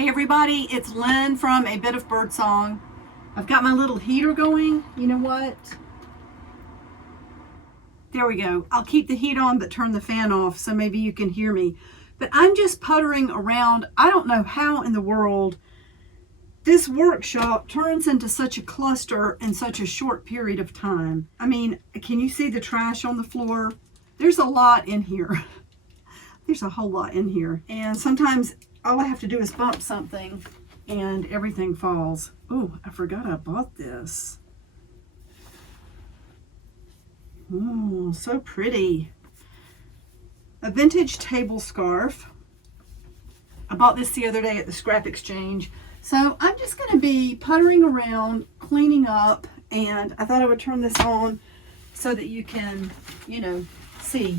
Hey everybody, it's Lynn from A Bit of Birdsong. I've got my little heater going. You know what? There we go. I'll keep the heat on but turn the fan off so maybe you can hear me. But I'm just puttering around. I don't know how in the world this workshop turns into such a cluster in such a short period of time. I mean, can you see the trash on the floor? There's a lot in here. There's a whole lot in here. And sometimes all I have to do is bump something and everything falls. Oh, I forgot I bought this. Oh, so pretty. A vintage table scarf. I bought this the other day at the scrap exchange. So I'm just going to be puttering around, cleaning up, and I thought I would turn this on so that you can, see.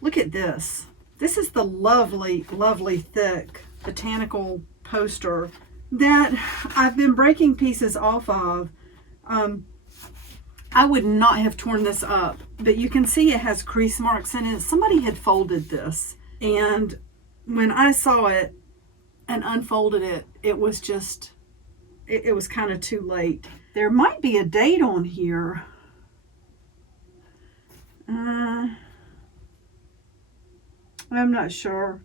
Look at this. This is the lovely, lovely thick botanical poster that I've been breaking pieces off of. I would not have torn this up, but you can see it has crease marks in it. Somebody had folded this, and when I saw it and unfolded it, it was just, it was kind of too late. There might be a date on here. I'm not sure.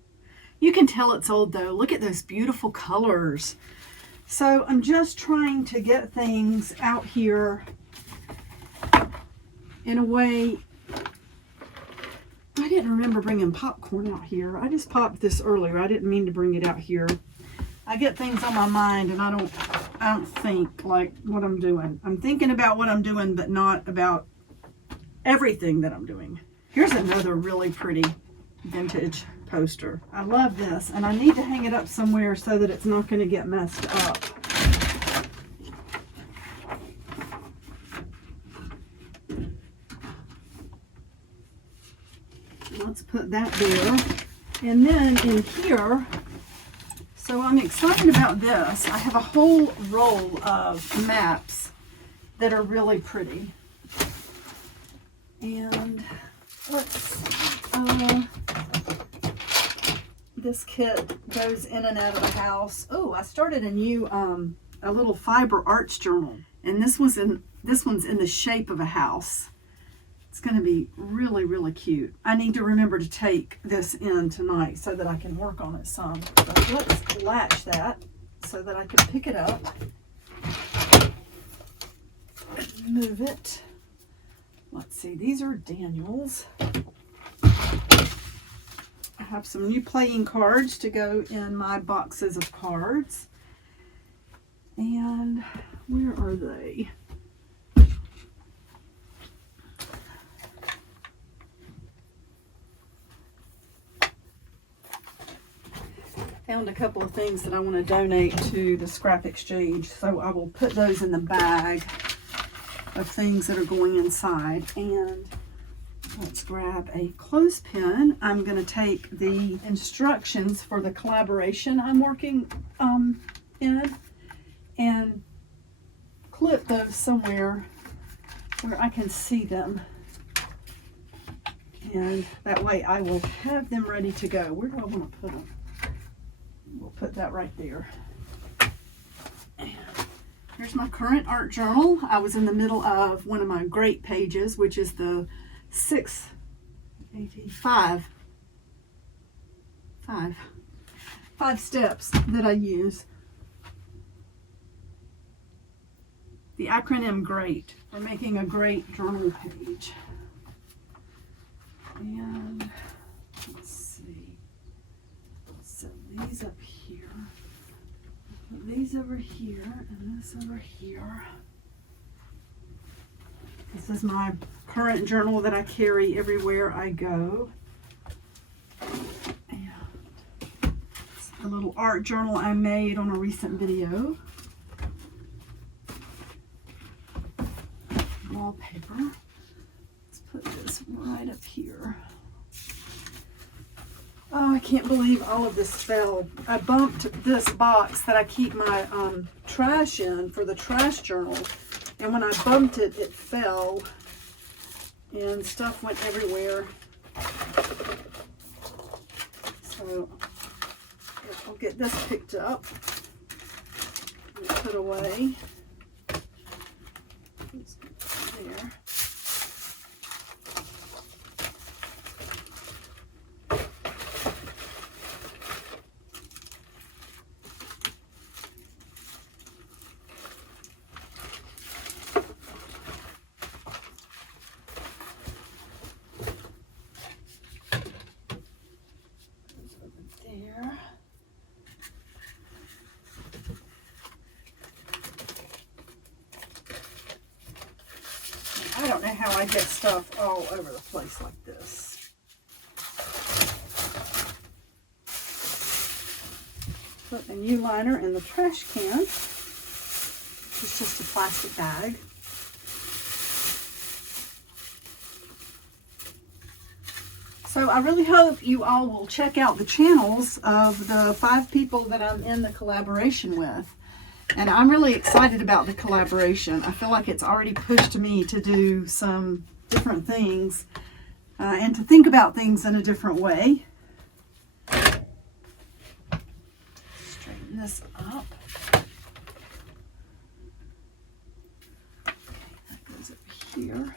You can tell it's old though. Look at those beautiful colors. So I'm just trying to get things out here in a way. I didn't remember bringing popcorn out here. I just popped this earlier. I didn't mean to bring it out here. I get things on my mind and I don't think like what I'm doing. I'm thinking about what I'm doing, but not about everything that I'm doing. Here's another really pretty vintage poster. I love this, and I need to hang it up somewhere so that it's not going to get messed up. Let's put that there. And then in here, so I'm excited about this. I have a whole roll of maps that are really pretty. And let's this kit goes in and out of the house. Oh, I started a new a little fiber arts journal, and this one's in the shape of a house. It's going to be really, really cute. I need to remember to take this in tonight so that I can work on it some. So let's latch that so that I can pick it up and move it. Let's see, these are Daniel's. I have some new playing cards to go in my boxes of cards. And where are they? Found a couple of things that I want to donate to the scrap exchange, so I will put those in the bag of things that are going inside. And let's grab a clothespin. I'm going to take the instructions for the collaboration I'm working in and clip those somewhere where I can see them, and that way I will have them ready to go. Where do I want to put them? We'll put that right there. And here's my current art journal. I was in the middle of one of my great pages, which is the 5 steps that I use. The acronym GREAT. We're making a great journal page. And let's see. So these up here. Put these over here and this over here. This is my current journal that I carry everywhere I go. And it's a little art journal I made on a recent video. Wallpaper. Let's put this right up here. Oh, I can't believe all of this fell. I bumped this box that I keep my trash in for the trash journal. And when I bumped it, it fell. And stuff went everywhere. So get this picked up and put away. There. I don't know how I get stuff all over the place like this. Put a new liner in the trash can. It's just a plastic bag. So I really hope you all will check out the channels of the 5 people that I'm in the collaboration with. And I'm really excited about the collaboration. I feel like it's already pushed me to do some different things and to think about things in a different way. Straighten this up. Okay, that goes over here.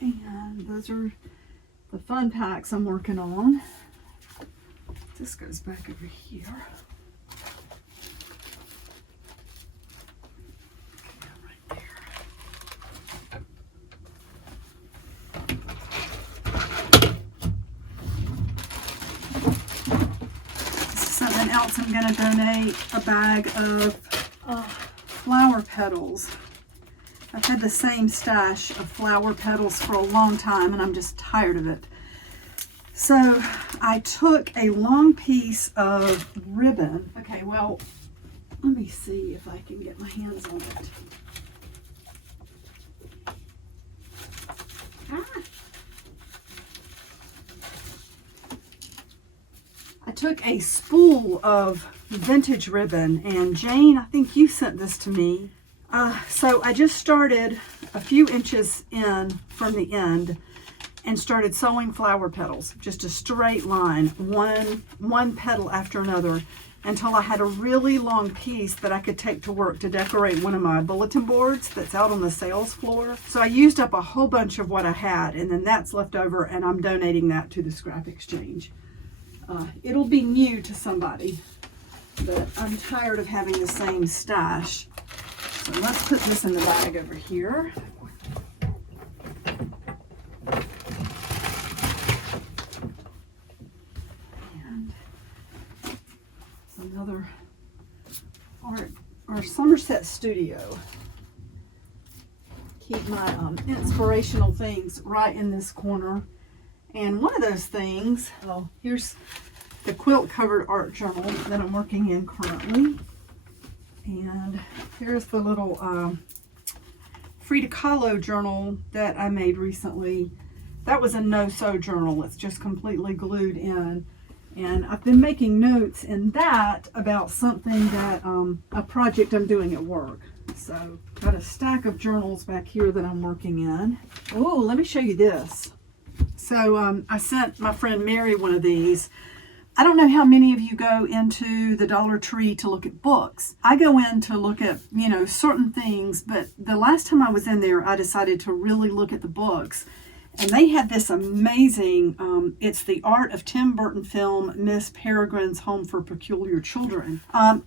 And those are the fun packs I'm working on. This goes back over here. Else I'm going to donate a bag of flower petals. I've had the same stash of flower petals for a long time and I'm just tired of it. So I took a long piece of ribbon. Okay, well, let me see if I can get my hands on it. I took a spool of vintage ribbon, and Jane, I think you sent this to me. So I just started a few inches in from the end and started sewing flower petals, just a straight line, one petal after another, until I had a really long piece that I could take to work to decorate one of my bulletin boards that's out on the sales floor. So I used up a whole bunch of what I had, and then that's left over, and I'm donating that to the scrap exchange. It'll be new to somebody, but I'm tired of having the same stash. So let's put this in the bag over here. And another our Somerset studio. Keep my inspirational things right in this corner. And one of those things, oh, here's the quilt covered art journal that I'm working in currently. And here's the little Frida Kahlo journal that I made recently. That was a no-sew journal. It's just completely glued in. And I've been making notes in that about something that, a project I'm doing at work. So got a stack of journals back here that I'm working in. Oh, let me show you this. So I sent my friend Mary one of these. I don't know how many of you go into the Dollar Tree to look at books. I go in to look at, you know, certain things, but the last time I was in there, I decided to really look at the books. And they had this amazing, it's the art of Tim Burton film, Miss Peregrine's Home for Peculiar Children.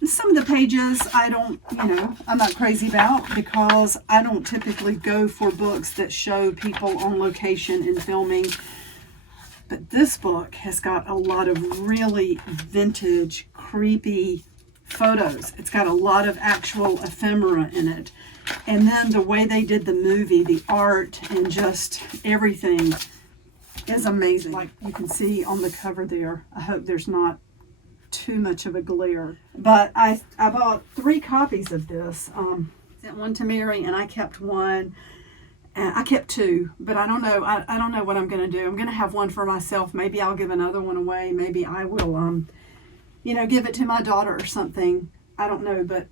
Some of the pages I don't, you know, I'm not crazy about because I don't typically go for books that show people on location and filming. But this book has got a lot of really vintage, creepy photos. It's got a lot of actual ephemera in it. And then the way they did the movie, the art and just everything is amazing. Like you can see on the cover there. I hope there's not too much of a glare. But I bought 3 copies of this. Sent one to Mary and I kept one. I kept 2, but I don't know. I don't know what I'm going to do. I'm going to have one for myself. Maybe I'll give another one away. Maybe I will, you know, give it to my daughter or something. I don't know, but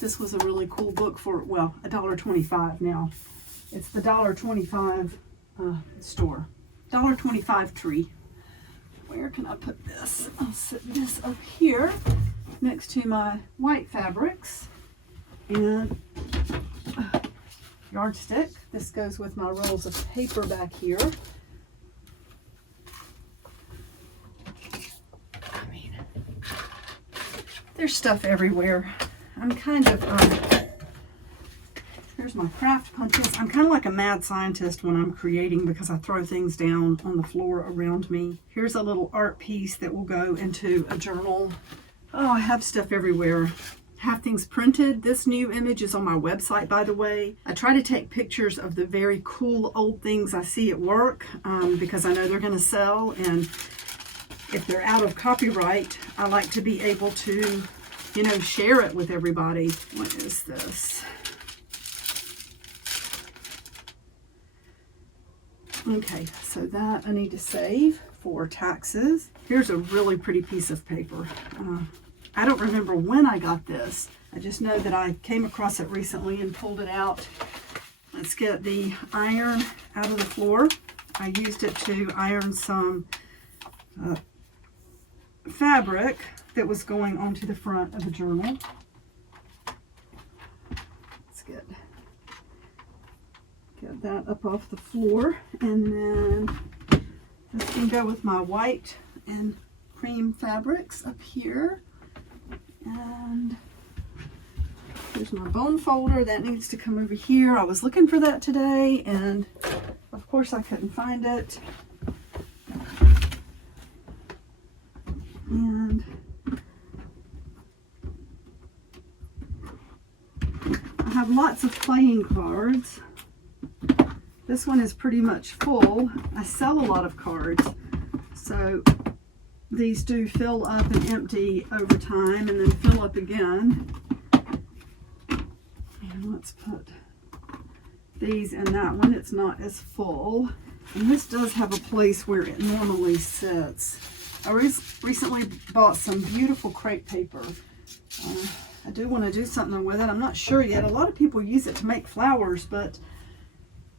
this was a really cool book for, well, $1.25 now. It's the $1.25 store. $1.25 tree. Where can I put this? I'll set this up here next to my white fabrics. And yardstick. This goes with my rolls of paper back here. I mean, there's stuff everywhere. I'm kind of, here's my craft punches. I'm kind of like a mad scientist when I'm creating because I throw things down on the floor around me. Here's a little art piece that will go into a journal. Oh, I have stuff everywhere. Have things printed. This new image is on my website, by the way. I try to take pictures of the very cool old things I see at work because I know they're going to sell, and if they're out of copyright, I like to be able to, you know, share it with everybody. What is this? Okay, so that I need to save for taxes. Here's a really pretty piece of paper. I don't remember when I got this. I just know that I came across it recently and pulled it out. Let's get the iron out of the floor. I used it to iron some fabric that was going onto the front of the journal. Let's get that up off the floor. And then this can go with my white and cream fabrics up here. And here's my bone folder. That needs to come over here. I was looking for that today, and of course I couldn't find it. And I have lots of playing cards. This one is pretty much full. I sell a lot of cards, so these do fill up and empty over time and then fill up again. And let's put these in that one. It's not as full. And this does have a place where it normally sits. I recently bought some beautiful crepe paper. I do want to do something with it. I'm not sure yet. A lot of people use it to make flowers, but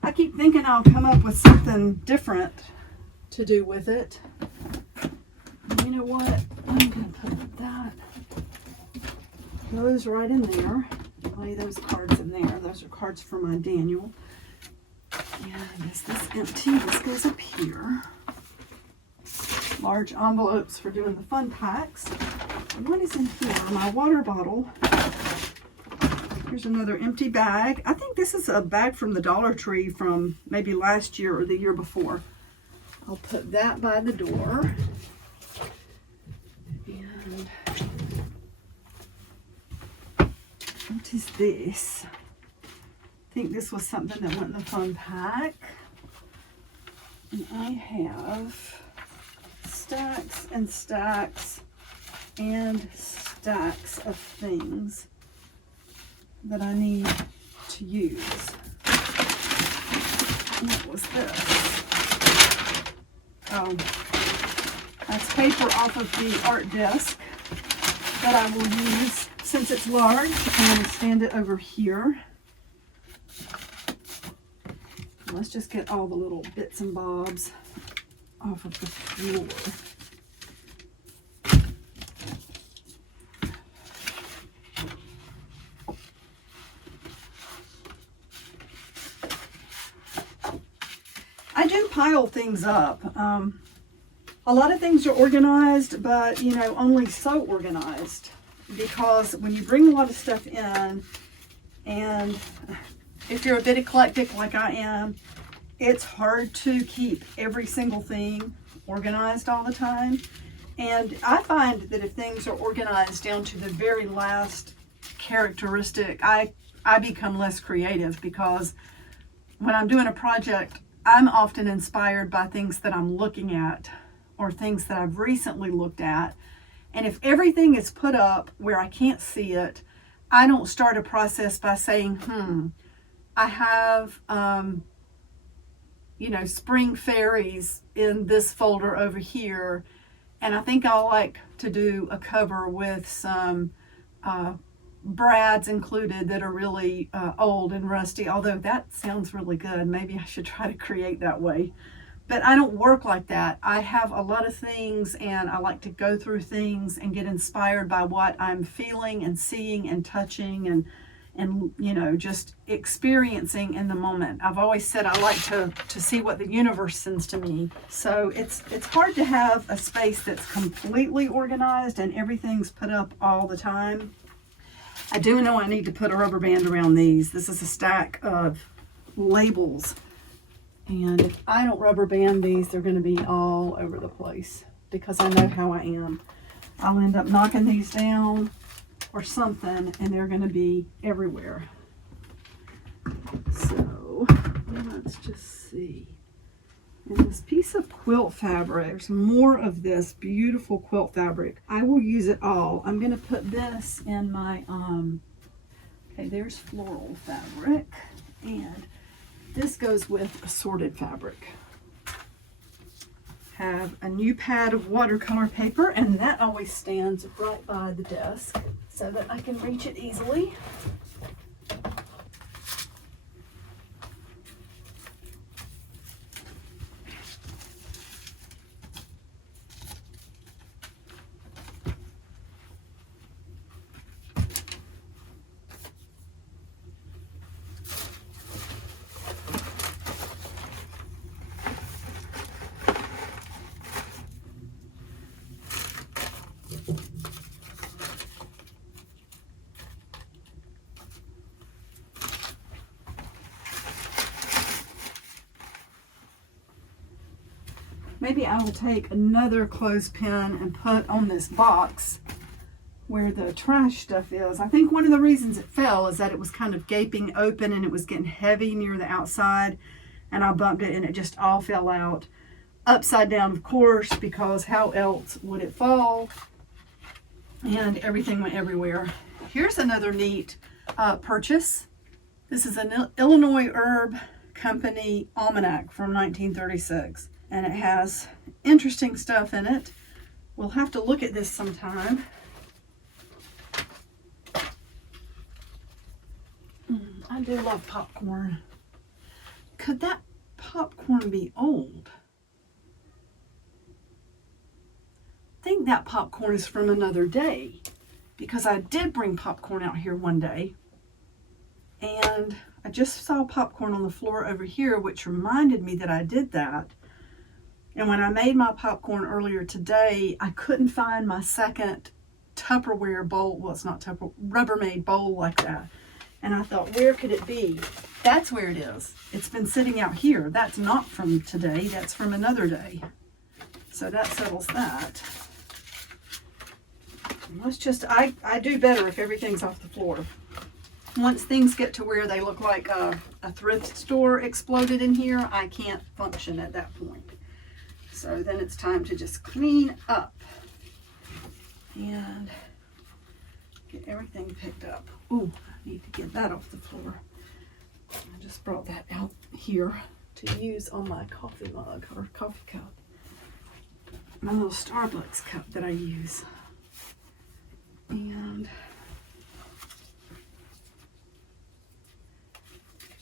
I keep thinking I'll come up with something different to do with it. You know what? I'm going to put those right in there. Lay those cards in there. Those are cards for my Daniel. And is this empty? This goes up here. Large envelopes for doing the fun packs. And what is in here? My water bottle. Here's another empty bag. I think this is a bag from the Dollar Tree from maybe last year or the year before. I'll put that by the door. And what is this? I think this was something that went in the fun pack. And I have stacks and stacks and stacks of things that I need to use. What was this? Oh, that's paper off of the art desk that I will use. Since it's large, I'm going to stand it over here. Let's just get all the little bits and bobs off of the floor. I do pile things up. A lot of things are organized, but you know, only so organized, because when you bring a lot of stuff in, and if you're a bit eclectic like I am, it's hard to keep every single thing organized all the time. And I find that if things are organized down to the very last characteristic, I become less creative, because when I'm doing a project, I'm often inspired by things that I'm looking at or things that I've recently looked at. And if everything is put up where I can't see it, I don't start a process by saying, I have, you know, spring fairies in this folder over here. And I think I'll like to do a cover with some brads included that are really old and rusty, although that sounds really good. Maybe I should try to create that way. But I don't work like that. I have a lot of things, and I like to go through things and get inspired by what I'm feeling and seeing and touching and you know, just experiencing in the moment. I've always said I like to see what the universe sends to me. So it's hard to have a space that's completely organized and everything's put up all the time. I do know I need to put a rubber band around these. This is a stack of labels. And if I don't rubber band these, they're going to be all over the place because I know how I am. I'll end up knocking these down or something, and they're going to be everywhere. So let's just see. And this piece of quilt fabric, there's more of this beautiful quilt fabric. I will use it all. I'm going to put this in my, okay, there's floral fabric, and this goes with assorted fabric. Have a new pad of watercolor paper, and that always stands right by the desk so that I can reach it easily. Maybe I will take another clothespin and put on this box where the trash stuff is. I think one of the reasons it fell is that it was kind of gaping open and it was getting heavy near the outside, and I bumped it and it just all fell out. Upside down, of course, because how else would it fall? And everything went everywhere. Here's another neat purchase. This is an Illinois Herb Company almanac from 1936. And it has interesting stuff in it. We'll have to look at this sometime. I do love popcorn. Could that popcorn be old? I think that popcorn is from another day, because I did bring popcorn out here one day, and I just saw popcorn on the floor over here, which reminded me that I did that. And when I made my popcorn earlier today, I couldn't find my second Tupperware bowl. Well, it's not Tupperware, Rubbermaid bowl like that. And I thought, where could it be? That's where it is. It's been sitting out here. That's not from today. That's from another day. So that settles that. Let's just, I do better if everything's off the floor. Once things get to where they look like a thrift store exploded in here, I can't function at that point. So then it's time to just clean up and get everything picked up. Ooh, I need to get that off the floor. I just brought that out here to use on my coffee mug or coffee cup. My little Starbucks cup that I use. And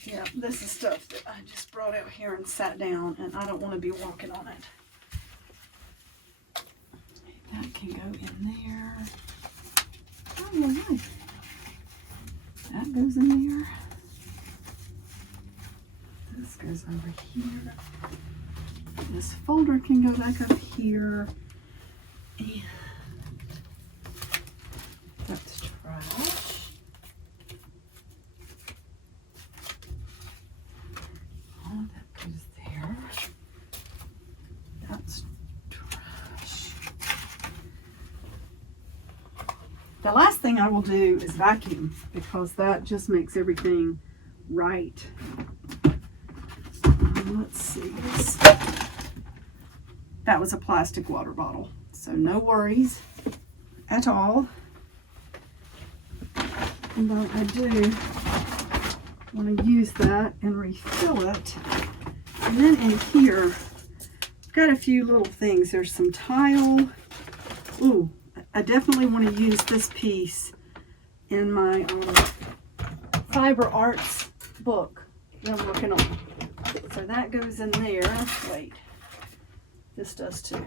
yeah, this is stuff that I just brought out here and sat down, and I don't want to be walking on it. That can go in there. Oh, nice. That goes in there. This goes over here. This folder can go back up here. And that's trash. Oh, that goes there. That's trash. The last thing I will do is vacuum, because that just makes everything right. Let's see this. That was a plastic water bottle, so no worries at all. And then I do want to use that and refill it. And then in here, I've got a few little things. There's some tile. Ooh, I definitely want to use this piece in my fiber arts book that I'm working on. So that goes in there. Wait, This does too.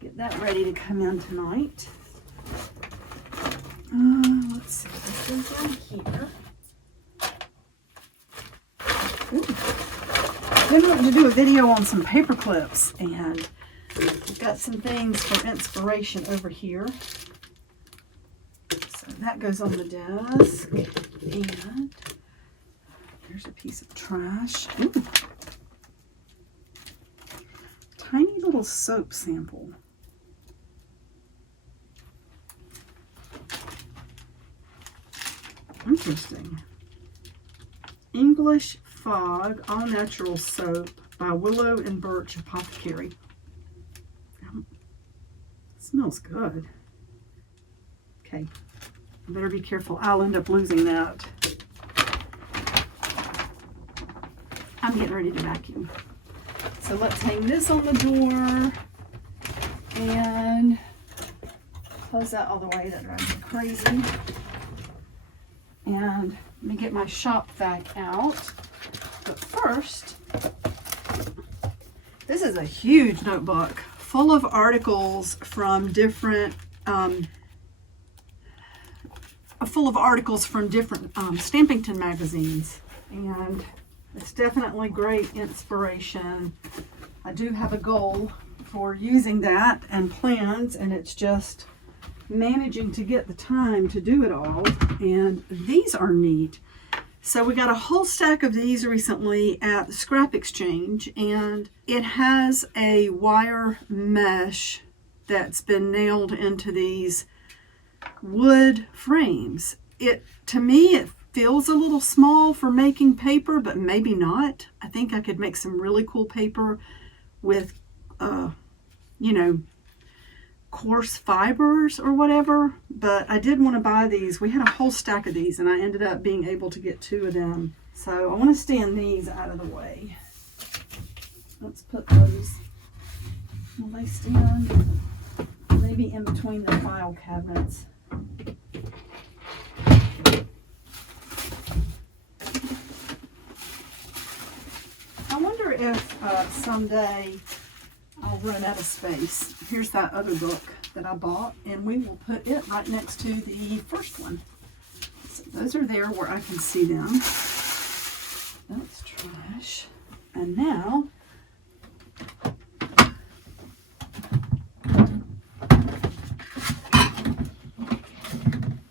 Get that ready to come in tonight. Let's see, this goes down here. Ooh. I've been wanting to do a video on some paper clips, and we've got some things for inspiration over here. So that goes on the desk, and here's a piece of trash. Ooh. Tiny little soap sample. Interesting. English Fog All Natural Soap by Willow and Birch Apothecary. Smells good. Okay, I better be careful. I'll end up losing that. I'm getting ready to vacuum. So let's hang this on the door and close that all the way. That drives me crazy. And let me get my shop vac out. But first, this is a huge notebook full of articles from different Stampington magazines, and it's definitely great inspiration. I do have a goal for using that and plans, and it's just managing to get the time to do it all. And these are neat. So we got a whole stack of these recently at the scrap exchange, and it has a wire mesh that's been nailed into these wood frames. To me, it feels a little small for making paper, but maybe not. I think I could make some really cool paper with, coarse fibers or whatever, but I did want to buy these. We had a whole stack of these, and I ended up being able to get 2 of them. So I want to stand these out of the way. Let's put those, will they stand? Maybe in between the file cabinets. I wonder if someday I'll run out of space. Here's that other book that I bought, and we will put it right next to the first one. So those are there where I can see them. That's trash. And now,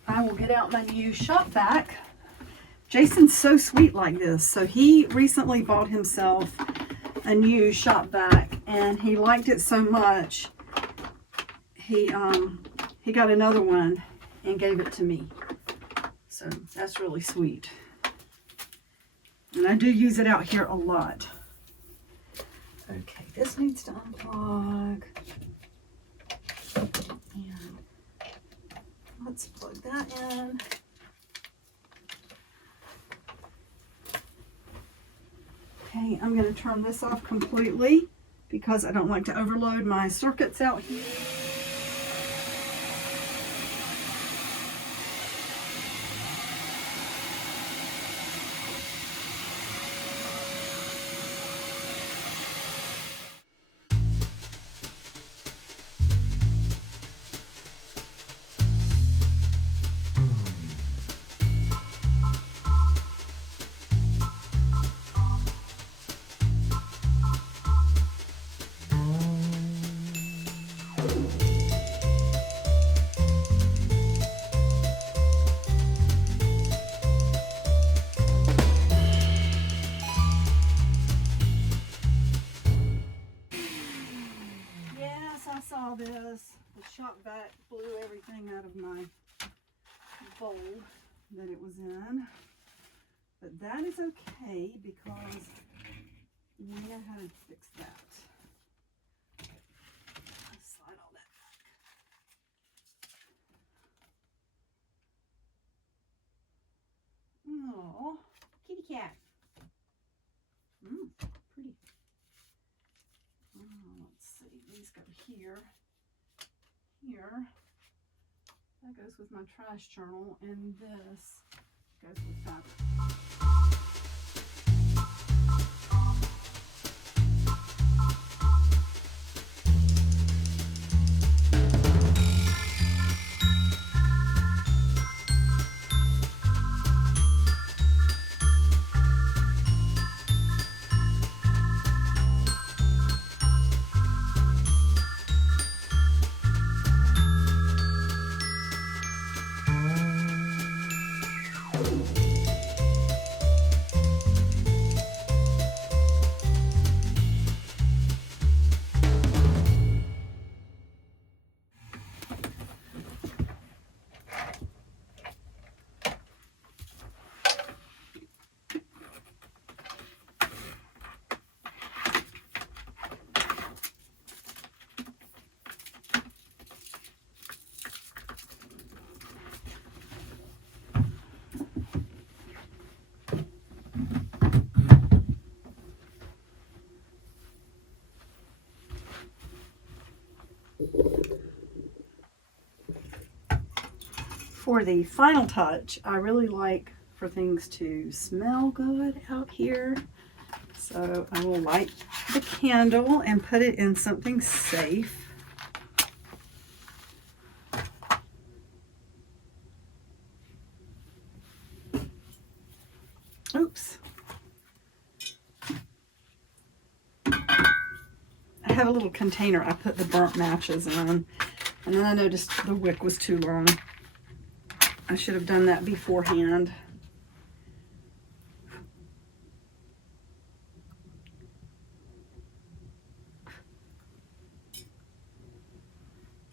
I will get out my new shop vac. Jason's so sweet like this. So he recently bought himself a new shop vac, and he liked it so much he got another one and gave it to me. So that's really sweet, and I do use it out here a lot. Okay, this needs to unplug, and let's plug that in. Okay, I'm going to turn this off completely because I don't like to overload my circuits out here. Saw this. The shop vac blew everything out of my bowl that it was in, but that is okay because we know how to fix that. Let's slide all that back. Oh, kitty cat. Pretty. Let's see, these go here. That goes with my trash journal, and this goes with fabric. for the final touch, I really like for things to smell good out here. So I will light the candle and put it in something safe. Oops. I have a little container I put the burnt matches in, and then I noticed the wick was too long. I should have done that beforehand.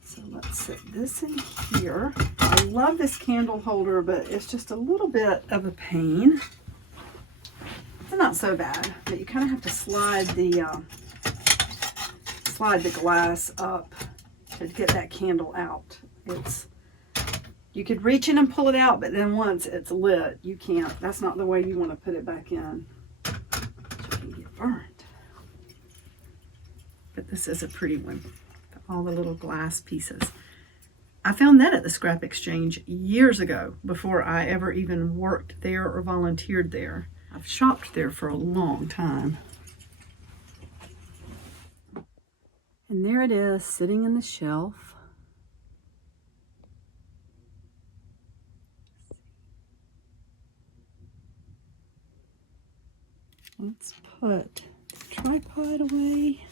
So let's set this in here. I love this candle holder, but it's just a little bit of a pain. It's not so bad, but you kind of have to slide the glass up to get that candle out. You could reach in and pull it out, but then once it's lit, you can't. That's not the way you want to put it back in. So you can get burnt. But this is a pretty one. All the little glass pieces. I found that at the scrap exchange years ago, before I ever even worked there or volunteered there. I've shopped there for a long time. And there it is, sitting in the shelf. Let's put the tripod away.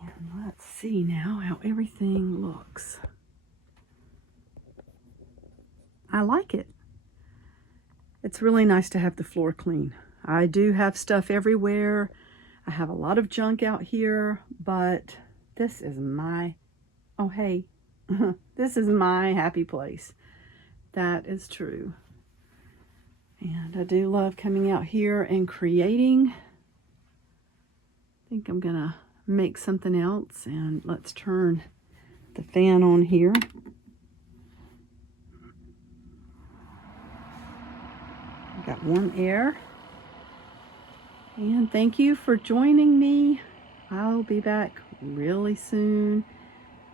And let's see now how everything looks. I like it. It's really nice to have the floor clean. I do have stuff everywhere. I have a lot of junk out here, but this is my, oh hey, this is my happy place. That is true. And I do love coming out here and creating. I think I'm gonna make something else, and let's turn the fan on here. Got warm air. And thank you for joining me. I'll be back really soon.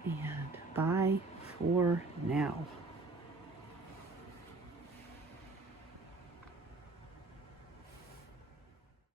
And bye for now.